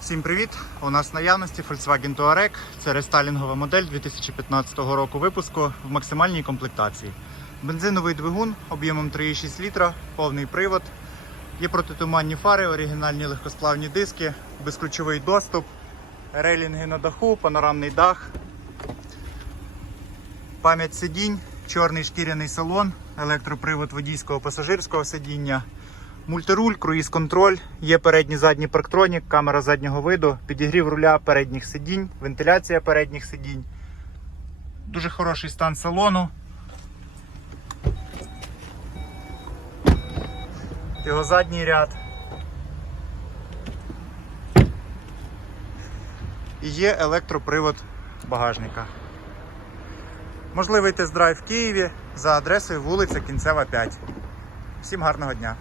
Всім привіт! У нас в наявності Volkswagen Touareg. Це рестайлінгова модель 2015 року випуску в максимальній комплектації. Бензиновий двигун об'ємом 3,6 літра, повний привод. Є протитуманні фари, оригінальні легкосплавні диски, безключовий доступ, рейлінги на даху, панорамний дах, пам'ять сидінь, чорний шкіряний салон, електропривод водійського пасажирського сидіння. Мультируль, круїз-контроль, є передній задній парктронік, камера заднього виду, підігрів руля передніх сидінь, вентиляція передніх сидінь. Дуже хороший стан салону. Його задній ряд. І є електропривод багажника. Можливий тест-драйв в Києві за адресою вулиця Кінцева 5. Всім гарного дня!